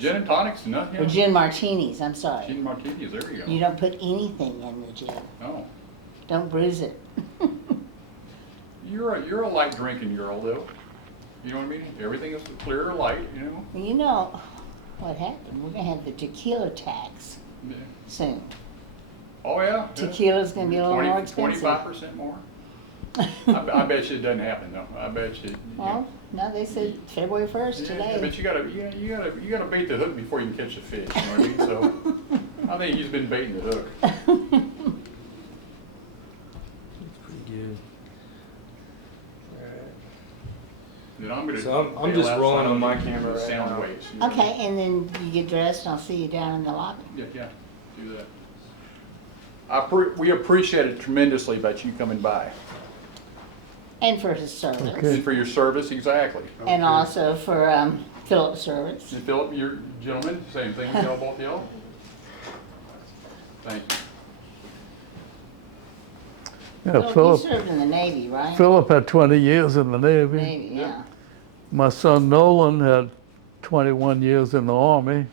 Gin and tonics, nothing. Or gin martinis, I'm sorry. Gin martinis, there you go. You don't put anything in the gin. No. Don't bruise it. You're a light drinking girl, though. You know what I mean? Everything is clear or light, you know? You know what happened? We're gonna have the tequila tax Yeah. soon. Oh, yeah? Tequila's gonna be a little more expensive. 25% more? I bet you it doesn't happen, though. I bet you. Well, no, they said February 1st today. But you gotta bait the hook before you can catch the fish, you know what I mean? So, I think he's been baiting the hook. It's pretty good. Then I'm gonna. So I'm just rolling on my camera right sound now. waves. You know? Okay, and then you get dressed and I'll see you down in the lobby. Yeah, do that. We appreciate it tremendously about you coming by. And for his service. Okay. And for your service, exactly. And also for Philip's service. And Philip, you're gentlemen, same thing, y'all both y'all. Thank you. Yeah, Philip, you Philip, served in the Navy, right? Philip had 20 years in the Navy. Navy, yeah. My son Nolan had 21 years in the Army.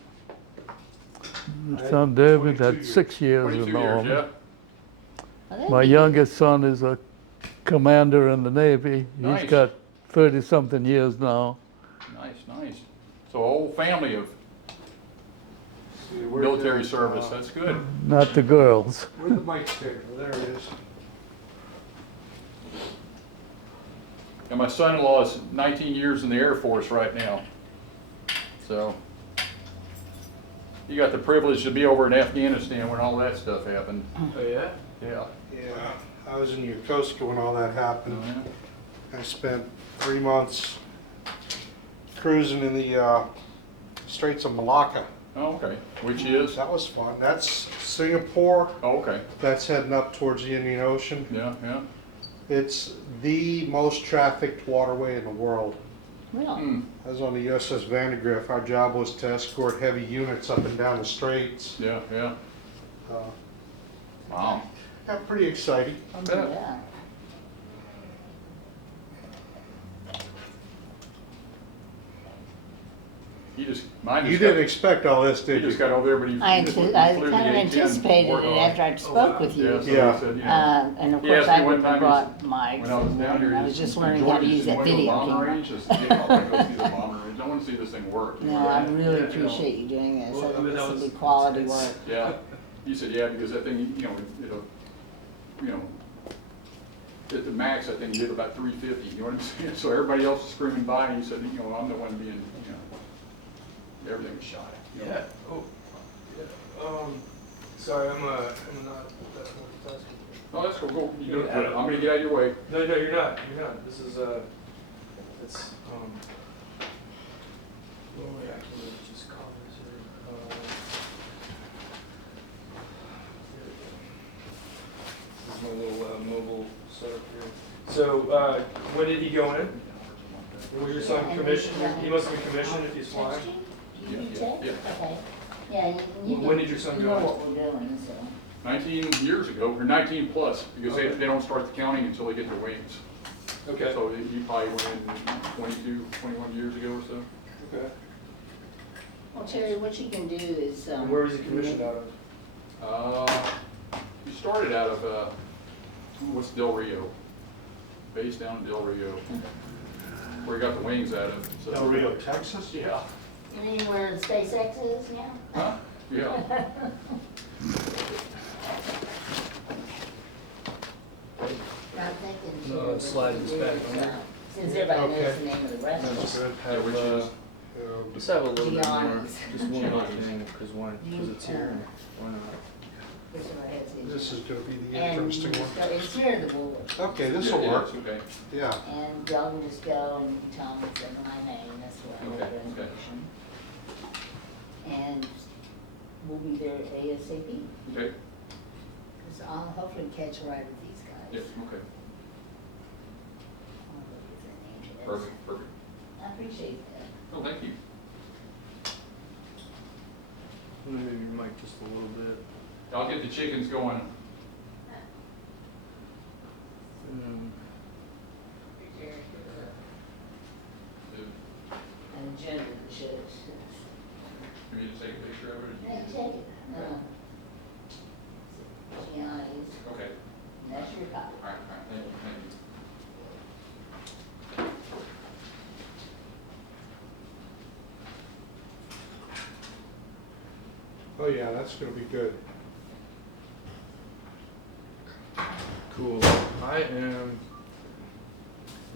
My son David had 6 years in 22 the years, Army. yeah. Well, that'd My be youngest son is a commander in the Navy. Nice. He's got 30-something years now. Nice. So a whole family of military service, that's good. Not the girls. Where's the mic stick? There it is. And my son-in-law is 19 years in the Air Force right now. So he got the privilege to be over in Afghanistan when all that stuff happened. Oh yeah? Yeah. Yeah, I was in Yokosuka when all that happened. I spent 3 months cruising in the Straits of Malacca. Oh, okay. Which is? That was fun. That's Singapore. Oh, okay. That's heading up towards the Indian Ocean. Yeah. It's the most trafficked waterway in the world. Really? Hmm. I was on the USS Vandegrift. Our job was to escort heavy units up and down the straits. Yeah. Wow. Yeah, pretty exciting. I bet. Yeah. You didn't expect all this, He did just you? got over there, but he I just kind flew of the A-10 anticipated working it on after I spoke with you. Yeah, so Yeah. he said, you know, And of He course, asked me I one wouldn't have time, brought mics. when I was down here, I he was said, just learning how to "George, use you that wanna go video bomber camera. range?" I said, "Yeah, I'll go see the bomber range. I want to see this thing work." You No, know? I really Yeah, appreciate you doing this. Well, I I think mean, this that will was be quality intense. work. Yeah. He said, yeah, because that thing, at the max, that thing did about 350, you know what I'm saying? So everybody else is screaming by, and he said, I'm the one being, everything was shot. You know? Yeah. Oh. Yeah. Sorry, I'm not that multitasking. No, that's cool. Go. You do it. Yeah. I'm gonna get out of your way. No, you're not. This is it's what do we actually just call this here? This is my little mobile setup here. So, when did he go in? Was your son commissioned? He must have been commissioned if he's flying. You Yeah, check? yeah. Okay. Yeah, you When did your son you go know in? what we're doing, so. 19 years ago, or 19 plus, because Okay. they don't start the counting until they get their wings. Okay. So he probably went in 22, 21 years ago or so. Okay. Well, Terry, what you can do is, And where was he commissioned out of? He started out of, what's Del Rio? Based down in Del Rio, where he got the wings out of. So- Del Rio, Texas? Yeah. you mean where SpaceX is now? Huh? Yeah. I'm thinking. No, too, slide what this you back do is, on there. Since everybody knows Okay. the name of the restaurant. Yeah, which is, Let's have a little bit more, Gianni's. just one more thing, because it's here. Why not? Here's what I had to- This is gonna be the And interesting you one. just go- it's near the board. Okay, this'll yeah, work. it's okay. Yeah. And y'all can just go and you can tell them it's in my name, that's what I Okay, have the okay. information. And we'll be there ASAP, Okay, because I'll hopefully catch a ride with these guys. yeah, okay. I'll look at their names. Perfect. I appreciate that. Oh, thank you. Maybe your mic just a little bit. I'll get the chickens going. And Jen should. You need to take a picture of it? or Yeah, you- take it. Gianni's, Okay, that's your copy. all right, thank you, thank you. Oh yeah, that's gonna be good. Cool. I am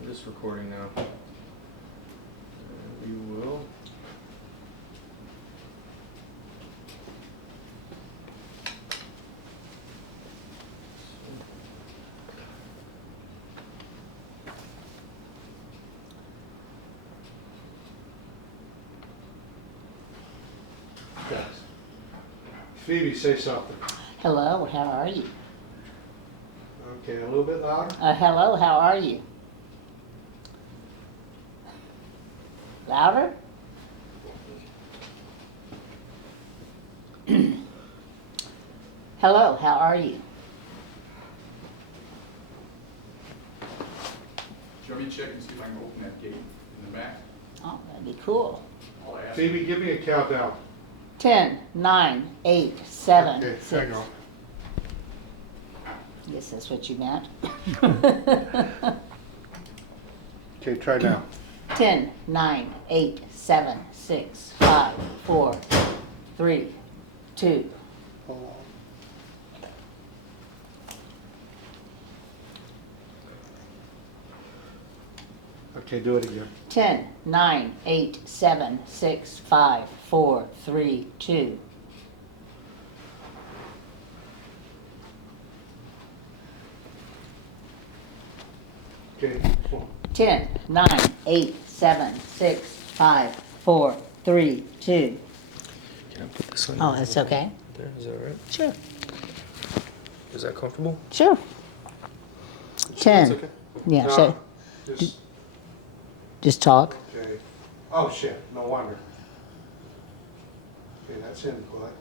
just recording now. And we will. Yes. Phoebe, say something. Hello, how are you? Okay, a little bit louder. Hello, how are you? Louder? Hello, how are you? Do you want me to check and see if I can open that gate in the back? Oh, that'd be cool. I'll ask. Phoebe, give me a countdown. 10, 9, 8, 7, Okay, 6. hang on. Guess that's what you meant. Okay, try now. 10, 9, 8, 7, 6, 5, 4, 3, 2. Hold on. Okay, do it again. 10, 9, 8, 7, 6, 5, 4, 3, 2. Okay, come on. 10, 9, 8, 7, 6, 5, 4, 3, 2. Can I put this on? Oh, that's okay. There, is that all right? Sure. Is that comfortable? Sure. 10. That's okay. Yeah, No, so just talk. Okay. Oh, shit, no wonder. Okay, that's input.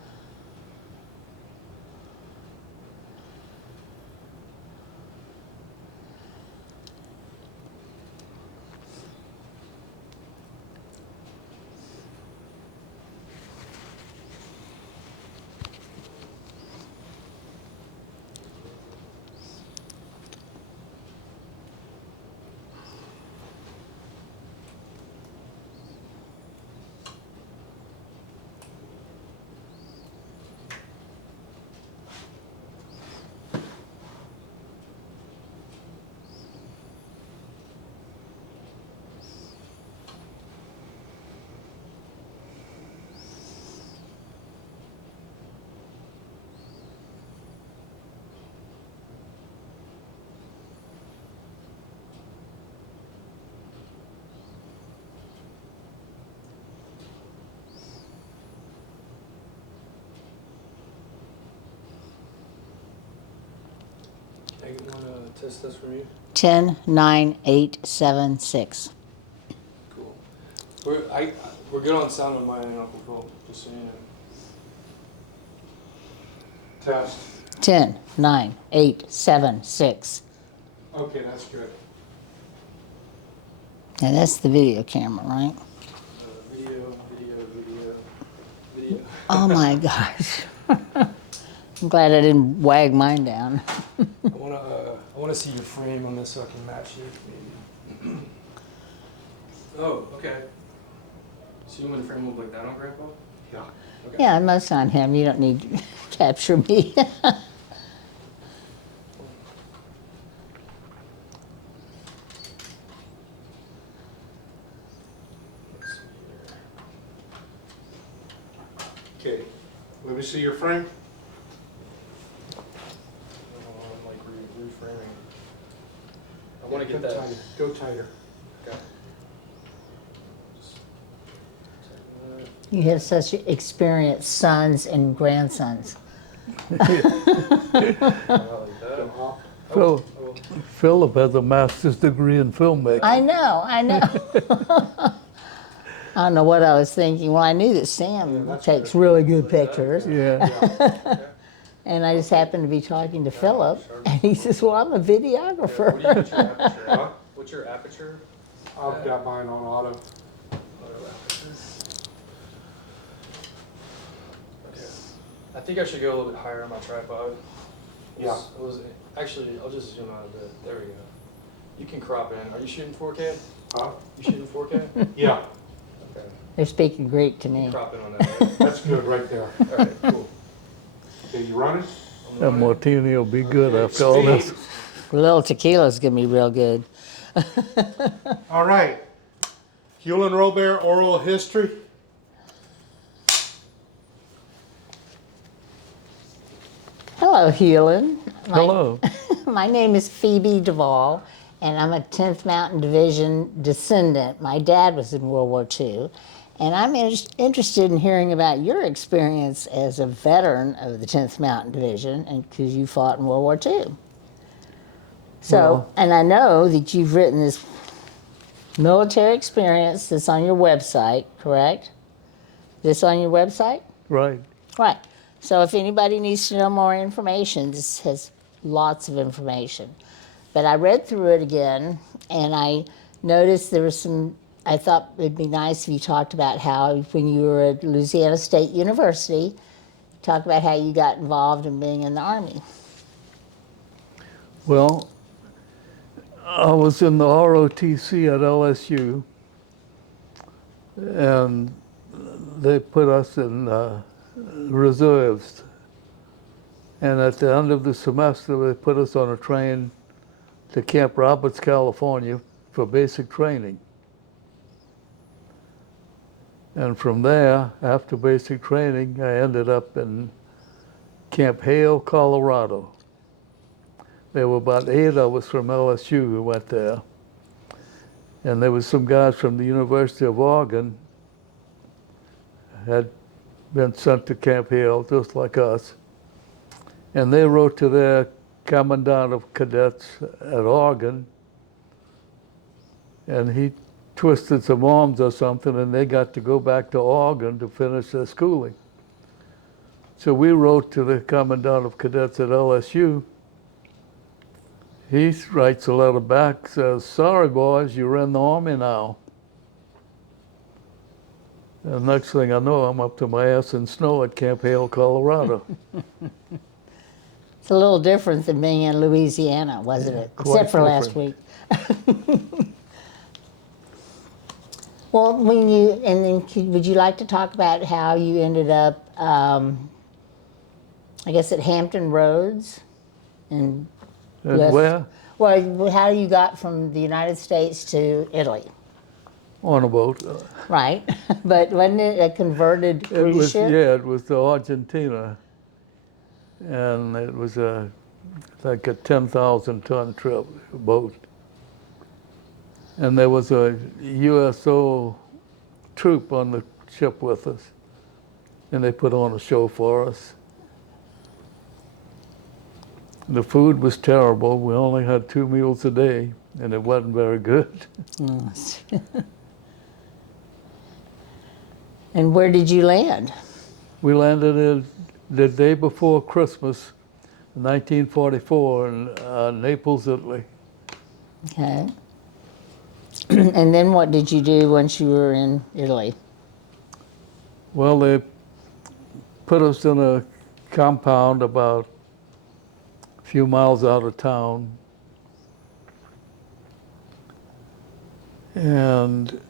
Hey, you want to test this for me? 10, 9, 8, 7, 6. Cool. We're good on sound on my end, Uncle Phil, just so you know. Test. 10, 9, 8, 7, 6. Okay, that's good. Now that's the video camera, right? Video. Oh my gosh. I'm glad I didn't wag mine down. I wanna see your frame on this so I can match it, maybe. Oh, okay. So you want the frame look like that on Grandpa? Yeah. Okay. Yeah, most on him. You don't need to capture me. Let's see here. Okay, let me see your frame. I'm like reframing. I want to get Go that. tighter. Go tighter. Okay. Just tighten that. You have such experienced sons and grandsons. Not like that. Go up. Phil, Oh, Philip has a master's degree in filmmaking. I know. I don't know what I was thinking. Well, I knew that Yeah, Sam that's takes good. really good pictures. Yeah. okay. And I just happened to be talking to Philip, and he says, well, I'm a videographer. What do you get your aperture? Huh? What's your aperture? I've got mine on auto. Auto aperture. I think I should go a little bit higher on my tripod. Yeah. Actually, I'll just zoom out a bit. There we go. You can crop in. Are you shooting 4K? Huh? You shooting 4K? Yeah, Okay. They're speaking Greek to You me. crop in on that. Right? that's good right there. All right, cool. Okay, you running? I'm That running. martini will be good Okay, after all this. speed. A little tequila's gonna be real good. All right. Hewlin Robert oral history. Hello, Hewlin. Hello. My name is Phoebe Duvall, and I'm a 10th Mountain Division descendant. My dad was in World War II, and I'm interested in hearing about your experience as a veteran of the 10th Mountain Division, and because you fought in World War II. So, Well- and I know that you've written this military experience that's on your website, correct? This on your website? Right. Right. So if anybody needs to know more information, this has lots of information. But I read through it again, and I noticed there was some, I thought it'd be nice if you talked about how when you were at Louisiana State University, talk about how you got involved in being in the Army. Well, I was in the ROTC at LSU, and they put us in reserves. And at the end of the semester, they put us on a train to Camp Roberts, California for basic training. And from there, after basic training, I ended up in Camp Hale, Colorado. There were about 8 of us from LSU who went there. And there was some guys from the University of Oregon had been sent to Camp Hale, just like us. And they wrote to their commandant of cadets at Oregon, and he twisted some arms or something, and they got to go back to Oregon to finish their schooling. So we wrote to the commandant of cadets at LSU. He writes a letter back, says, "Sorry, boys, you're in the Army now." And next thing I know, I'm up to my ass in snow at Camp Hale, Colorado. It's a little different than being in Louisiana, wasn't it? Quite Except for last different. week. Well, when you, and then would you like to talk about how you ended up, I guess at Hampton Roads? And And Yes. where? well, how you got from the United States to Italy, On a boat. right? But wasn't it a converted It cruise was, ship? yeah, it was to Argentina. And it was like a 10,000 ton trip, boat. And there was a USO troop on the ship with us. And they put on a show for us. The food was terrible. We only had 2 meals a day, and it wasn't very good. And where did you land? We landed in the day before Christmas, 1944, in Naples, Italy. Okay. And then what did you do once you were in Italy? Well, they put us in a compound about a few miles out of town. And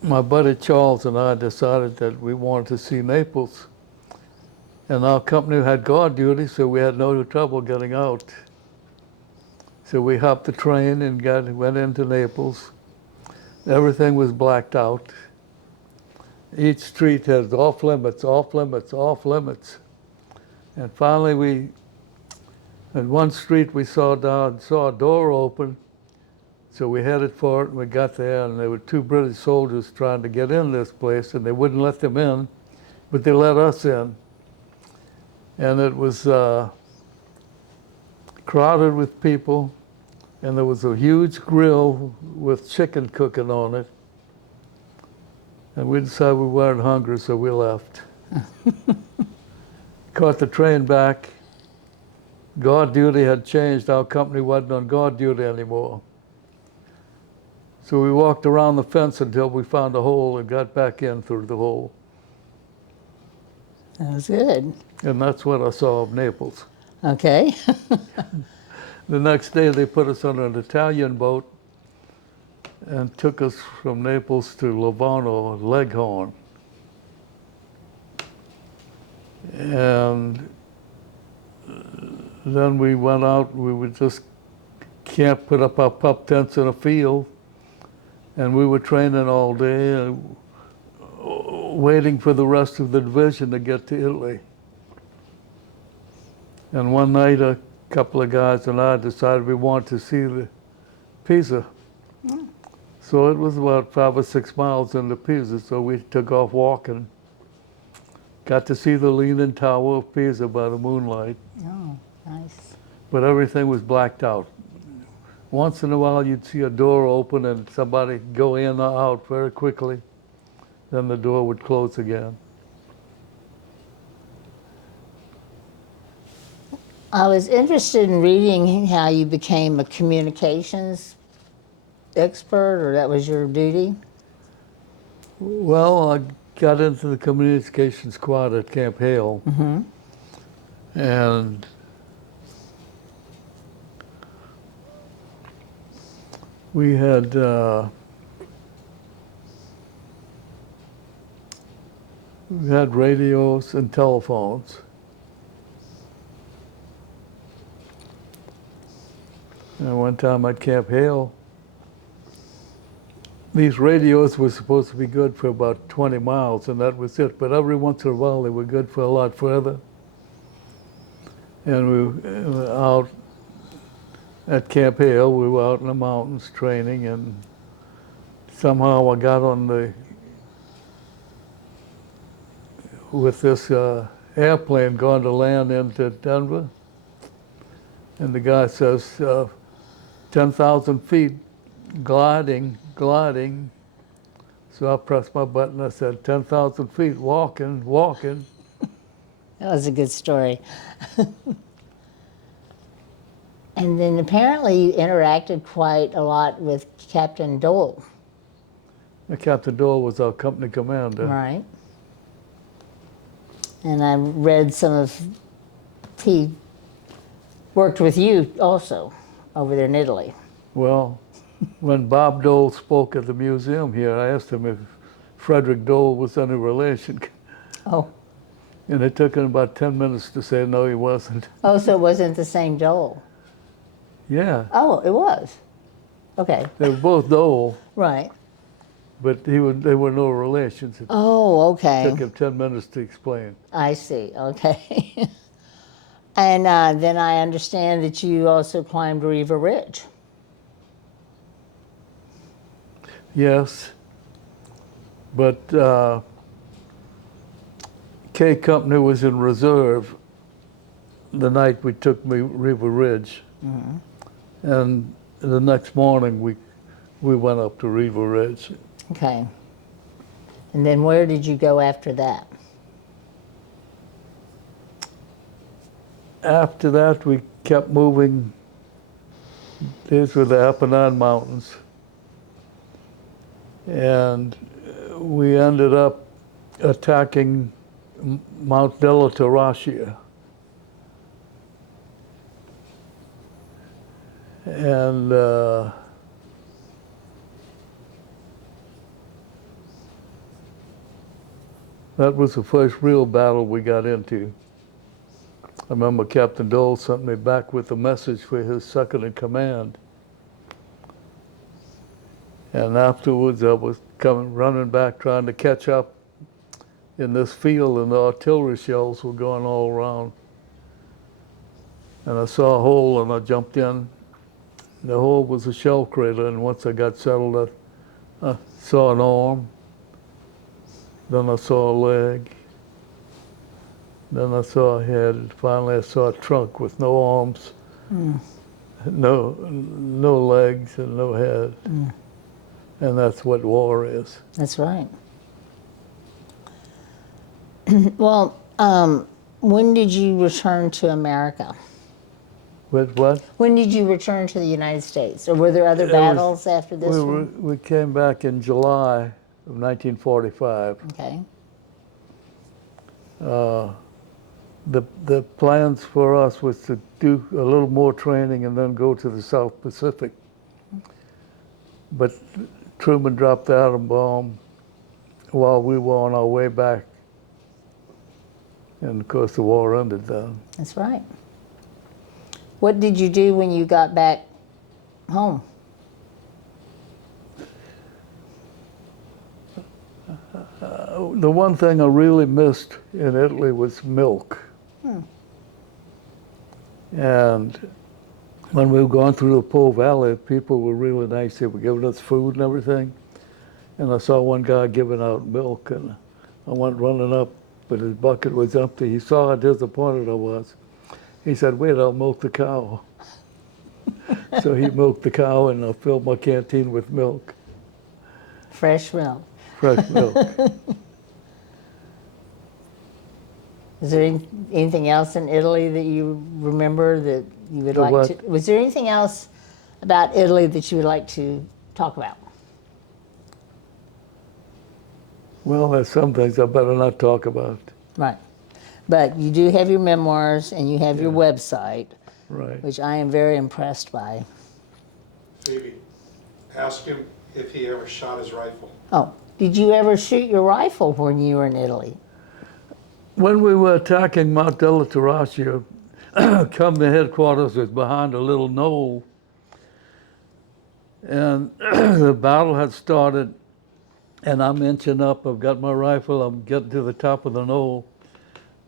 my buddy Charles and I decided that we wanted to see Naples. And our company had guard duty, so we had no trouble getting out. So we hopped the train and went into Naples. Everything was blacked out. Each street has off limits, off limits, off limits. And finally at one street we saw a door open. So we headed for it and we got there, and there were 2 British soldiers trying to get in this place, and they wouldn't let them in, but they let us in. And it was crowded with people, and there was a huge grill with chicken cooking on it. And we decided we weren't hungry, so we left. Caught the train back. Guard duty had changed. Our company wasn't on guard duty anymore. So we walked around the fence until we found a hole and got back in through the hole. That was good. And that's what I saw of Naples. Okay. The next day they put us on an Italian boat and took us from Naples to Lugano, Leghorn. And then we went out, we would just camp, put up our pup tents in a field, and we were training all day, waiting for the rest of the division to get to Italy. And one night, a couple of guys and I decided we wanted to see the Pisa. So it was about 5 or 6 miles into Pisa, so we took off walking. Got to see the Leaning Tower of Pisa by the moonlight, Oh, nice. but everything was blacked out. Once in a while, you'd see a door open and somebody go in or out very quickly. Then the door would close again. I was interested in reading how you became a communications expert, or that was your duty. Well, I got into the communication squad at Camp Hale, and we had radios and telephones. And one time at Camp Hale, these radios were supposed to be good for about 20 miles, and that was it. But every once in a while, they were good for a lot further. And we were out at Camp Hale. We were out in the mountains training, and somehow I got on with this airplane going to land into Denver. And the guy says, 10,000 feet, gliding. So I pressed my button, I said, 10,000 feet, walking. That was a good story. And then apparently you interacted quite a lot with Captain Dole. Captain Dole was our company commander. Right. And I read he worked with you also over there in Italy. Well, when Bob Dole spoke at the museum here, I asked him if Frederick Dole was any relation. Oh. And it took him about 10 minutes to say no, he wasn't. Oh, so it wasn't the same Dole? Yeah. Oh, it was. Okay. They were both Dole, Right. but they were no relations. It Oh, okay. took him 10 minutes to explain. I see. Okay. And then I understand that you also climbed Riva Ridge. Yes, but K Company was in reserve the night we took Riva Ridge. And the next morning we went up to Riva Ridge. Okay. And then where did you go after that? After that, we kept moving. These were the Apennine Mountains. And we ended up attacking Mount della Terracia. And that was the first real battle we got into. I remember Captain Dole sent me back with a message for his second in command. And afterwards, I was running back, trying to catch up in this field, and the artillery shells were going all around. And I saw a hole, and I jumped in. The hole was a shell crater, and once I got settled, I saw an arm. Then I saw a leg. Then I saw a head, and finally I saw a trunk with no arms, no legs, and no head. And that's what war is. That's right. Well, when did you return to America? With what? When did you return to the United States? Or were there other battles after this one? We came back in July of 1945. Okay. The plans for us was to do a little more training and then go to the South Pacific. But Truman dropped the atom bomb while we were on our way back. And of course the war ended then. That's right. What did you do when you got back home? The one thing I really missed in Italy was milk. And when we were going through the Po Valley, people were really nice. They were giving us food and everything. And I saw one guy giving out milk, and I went running up, but his bucket was empty. He saw how disappointed I was. He said, "Wait, I'll milk the cow." So he milked the cow, and I filled my canteen with milk, Fresh milk. fresh milk. Is there anything else in Italy that you remember that you would The like what? to? Was there anything else about Italy that you would like to talk about? Well, there's some things I better not talk about. Right. But you do have your memoirs and you have your website, Right. which I am very impressed by. Phoebe, ask him if he ever shot his rifle. Oh, did you ever shoot your rifle when you were in Italy? When we were attacking Mount Dell'Atarasio, company headquarters was behind a little knoll. And the battle had started, and I'm inching up. I've got my rifle. I'm getting to the top of the knoll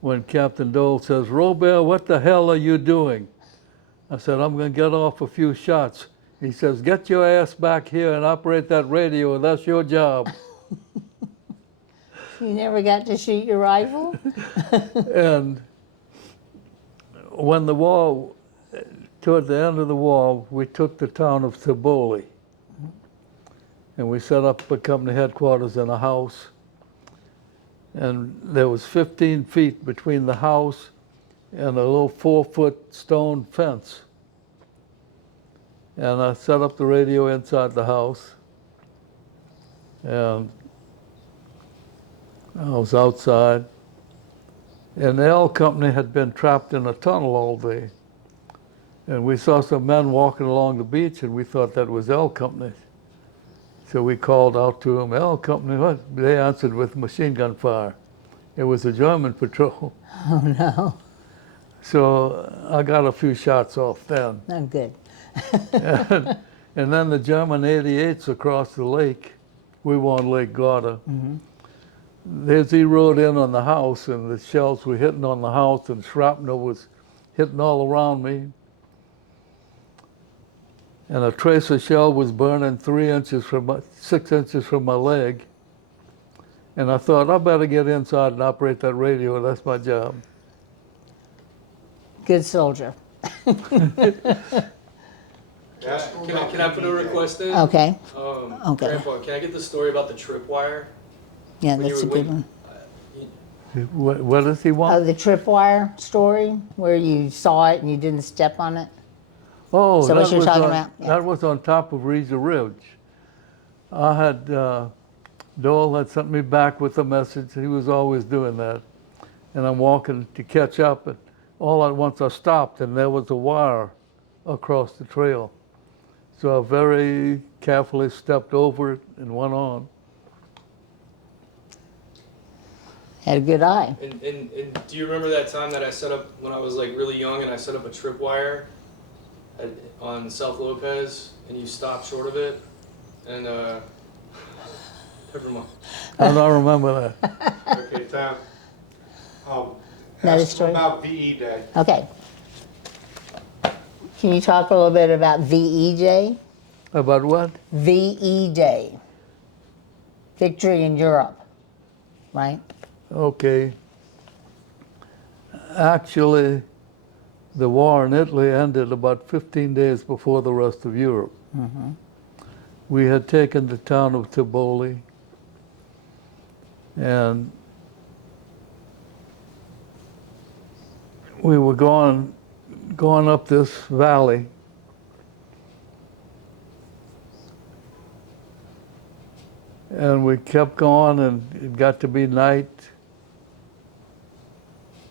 when Captain Dole says, "Robert, what the hell are you doing?" I said, "I'm going to get off a few shots." He says, "Get your ass back here and operate that radio. That's your job." You never got to shoot your rifle? And when the war, toward the end of the war, we took the town of Tivoli. And we set up a company headquarters in a house. And there was 15 feet between the house and a little 4-foot stone fence. And I set up the radio inside the house. And I was outside. And the L Company had been trapped in a tunnel all day. And we saw some men walking along the beach, and we thought that was L Company. So we called out to them, "L Company, what?" They answered with machine gun fire. It was a German patrol. Oh, no. So I got a few shots off then. No good. And then the German 88s across the lake, we were on Lake Garda. They zeroed in on the house, and the shells were hitting on the house, and shrapnel was hitting all around me. And a tracer shell was burning 6 inches from my leg. And I thought, I better get inside and operate that radio. That's my job. Good soldier. Ask him about Can I put a PPD. request in? Okay. Okay. Grandpa, can I get the story about the tripwire? Yeah, When you that's a were- good one. What does he Oh, want? the tripwire story where you saw it and you didn't step on it? Oh, So what you're talking on, about? Yeah. that was on top of Reza Ridge. I had, Dole had sent me back with a message. He was always doing that. And I'm walking to catch up, and all at once I stopped, and there was a wire across the trail. So I very carefully stepped over it and went on. Had a good eye. And do you remember that time that I set up when I was like really young and I set up a tripwire on South Lopez and you stopped short of it? And never mind. I don't remember that. Okay, Tom. Another Ask him story? about VE Day. Okay. Can you talk a little bit about VE About what? VE Day. Victory in Europe, right? Okay. Actually, the war in Italy ended about 15 days before the rest of Europe. We had taken the town of Tivoli, and we were going up this valley. And we kept going, and it got to be night.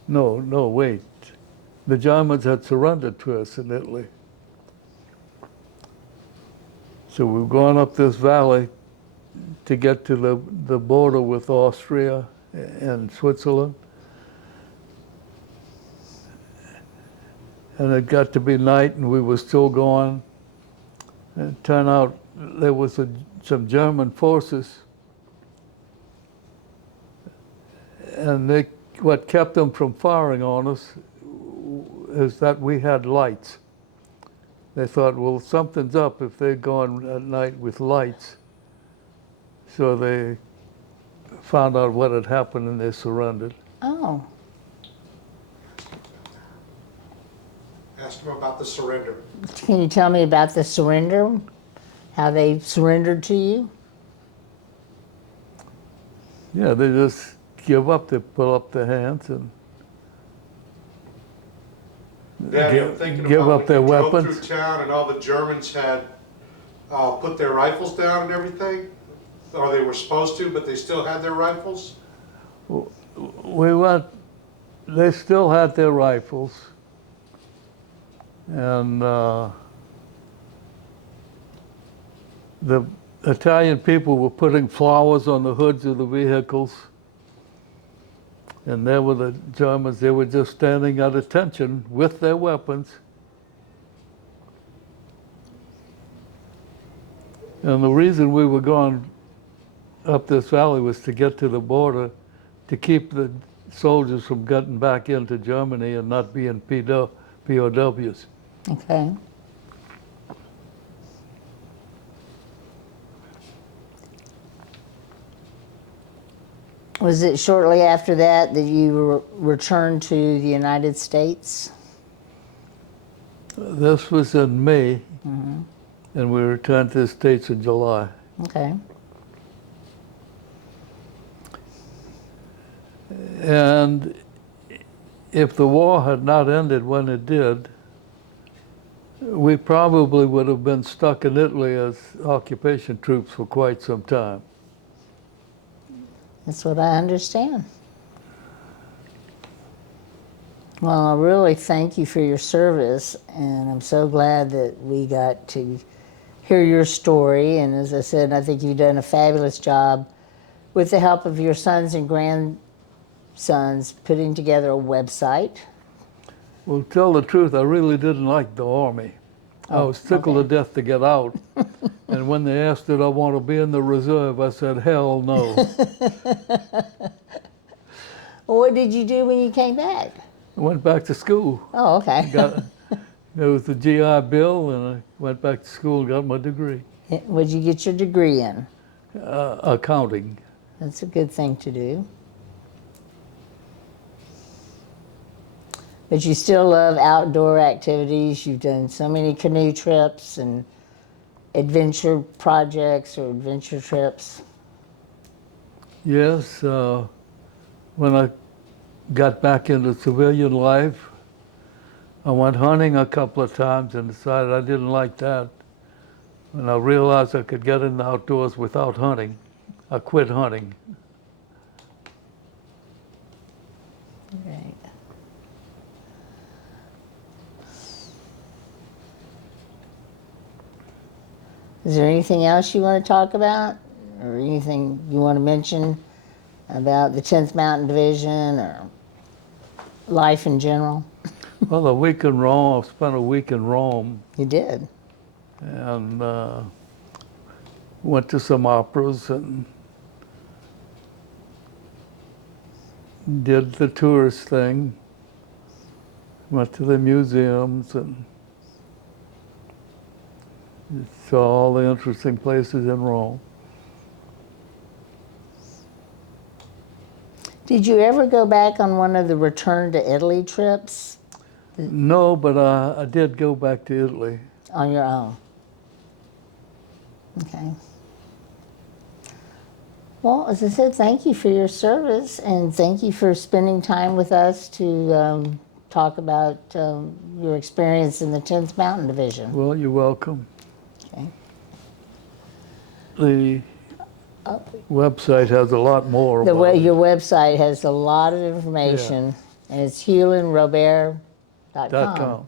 No, no, wait. The Germans had surrendered to us in Italy. So we were going up this valley to get to the border with Austria and Switzerland. And it got to be night and we were still going. And it turned out there was some German forces. And what kept them from firing on us is that we had lights. They thought, well, something's up if they're going at night with lights. So they found out what had happened and they surrendered. Oh, Ask him about the surrender. can you tell me about the surrender? How they surrendered to you? Yeah, they just give up, they put up their hands and Daddy, I'm thinking give about up when their you drove weapons. through town and all the Germans had put their rifles down and everything, or they were supposed to, but they still had their rifles. we went, they still had their rifles. And the Italian people were putting flowers on the hoods of the vehicles. And there were the Germans, they were just standing at attention with their weapons. And the reason we were going up this valley was to get to the border, to keep the soldiers from getting back into Germany and not being POWs. Okay. Was it shortly after that that you returned to the United States? This was in May, and we returned to the States in July. Okay. And if the war had not ended when it did, we probably would have been stuck in Italy as occupation troops for quite some time. That's what I understand. Well, I really thank you for your service, and I'm so glad that we got to hear your story. And as I said, I think you've done a fabulous job with the help of your sons and grandsons putting together a website. Well, to tell the truth, I really didn't like the Army. I was tickled to death to get out. And when they asked did I want to be in the reserve, I said, hell no. Well, what did you do when you came back? I went back to school. Oh, okay. There was the GI Bill, and I went back to school and got my degree. What did you get your degree in? Accounting. That's a good thing to do. But you still love outdoor activities. You've done so many canoe trips and adventure projects or adventure trips. Yes, when I got back into civilian life, I went hunting a couple of times and decided I didn't like that. When I realized I could get in the outdoors without hunting, I quit hunting. Right. Is there anything else you want to talk about? Or anything you want to mention about the 10th Mountain Division or life in general? Well, a week in Rome, I spent a week in Rome You did. and went to some operas and did the tourist thing. Went to the museums and saw all the interesting places in Rome. Did you ever go back on one of the return to Italy trips No, but I did go back to Italy. on your own? Okay. Well, as I said, thank you for your service and thank you for spending time with us to talk about your experience in the 10th Mountain Division. Well, you're welcome. Okay. The website has a lot more. about it. Your website has a lot of information. And it's HewlinRobert.com. .com.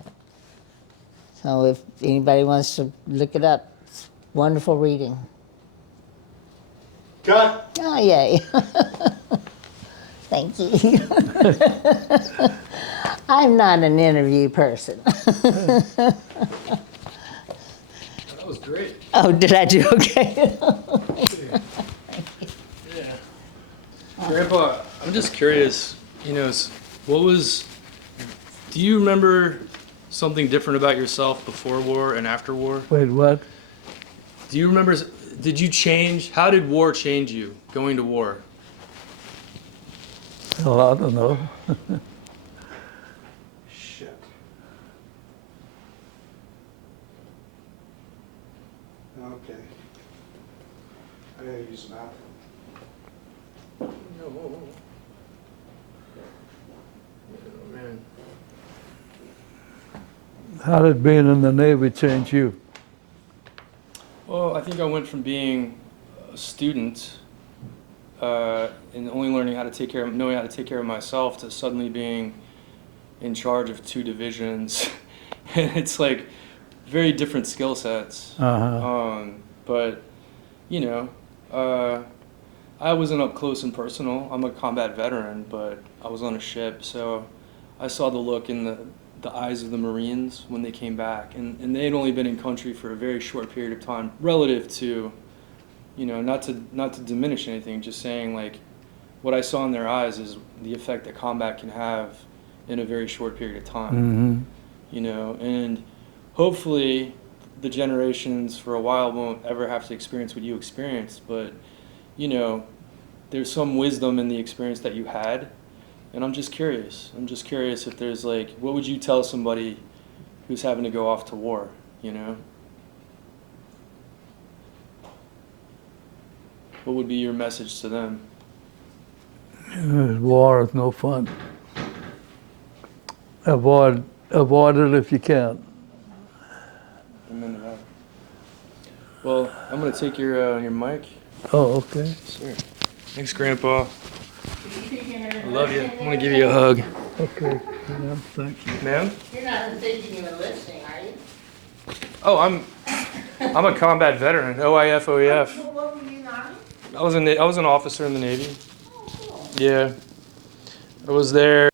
So if anybody wants to look it up, it's wonderful reading. Cut. Oh, yay. Thank you. I'm not an interview person. That was great. Oh, did I do okay? Yeah. Grandpa, I'm just curious, do you remember something different about yourself before war and after war? Wait, what? Do you remember, how did war change you, going to war? Well, I don't know. Shit. Okay. I gotta use an app. Oh, man. How did being in the Navy change you? Well, I think I went from being a student and only learning how to knowing how to take care of myself to suddenly being in charge of 2 divisions. And it's like very different skill sets. Uh-huh. But, I wasn't up close and personal. I'm a combat veteran, but I was on a ship, so I saw the look in the eyes of the Marines when they came back, and they had only been in country for a very short period of time relative to, not to diminish anything, just saying like what I saw in their eyes is the effect that combat can have in a very short period of time. Mm-hmm. And hopefully the generations for a while won't ever have to experience what you experienced, but there's some wisdom in the experience that you had. And I'm just curious if there's like, what would you tell somebody who's having to go off to war, What would be your message to them? War is no fun. Avoid it if you can. Amen to that. Well, I'm gonna take your mic. Oh, okay. Sure. Thanks, Grandpa. I love you. I'm gonna give you a hug. Okay. Yeah, thank you. Ma'am? You're not thinking of enlisting, are you? Oh, I'm a combat veteran, OIF, OEF. What were you not? I was an officer in the Navy. Yeah. I was there